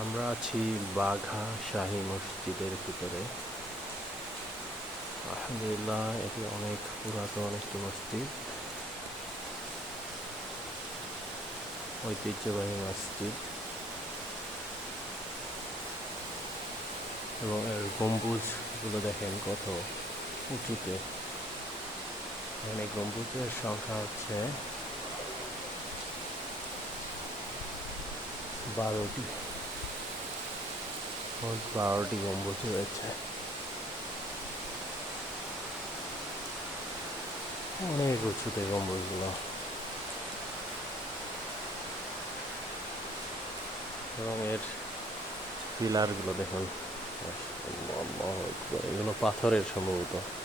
আমরা আছি বাঘা শাহী মসজিদের ভিতরে। আলহামদুলিল্লাহ, এটি অনেক পুরাতন একটি মসজিদ। ঐতিহ্যবাহী মসজিদ। এবং এর গম্বুজগুলো দেখেন কত উঁচুতে। এখানে গম্বুজের সংখ্যা হচ্ছে বারোটি। মোট বারোটি গম্বুজ রয়েছে। অনেক উঁচুতে গম্বুজগুলো। এবং এর পিলারগুলো দেখুন। এগুলো পাথরের সম্ভবত।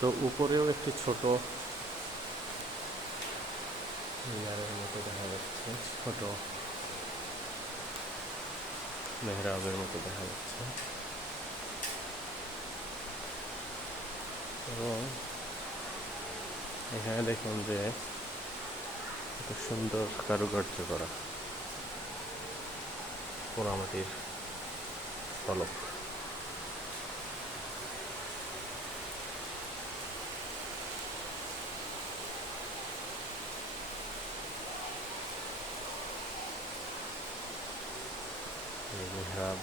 তো উপরেও একটি ছোট মিনারের মতো দেখা যাচ্ছে, ছোট মেহরাবের মতো দেখা যাচ্ছে। এবং এখানে দেখুন যে কত সুন্দর কারুকার্য করা পোড়ামাটির ফলক। মেহরাব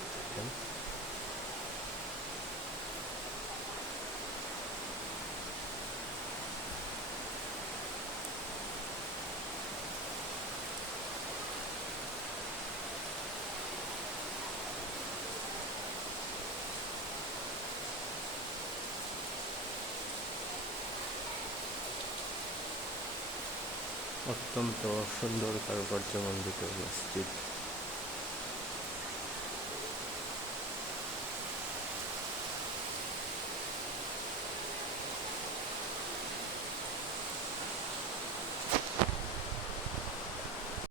অত্যন্ত সুন্দর কারুকার্য মণ্ডিত মসজিদ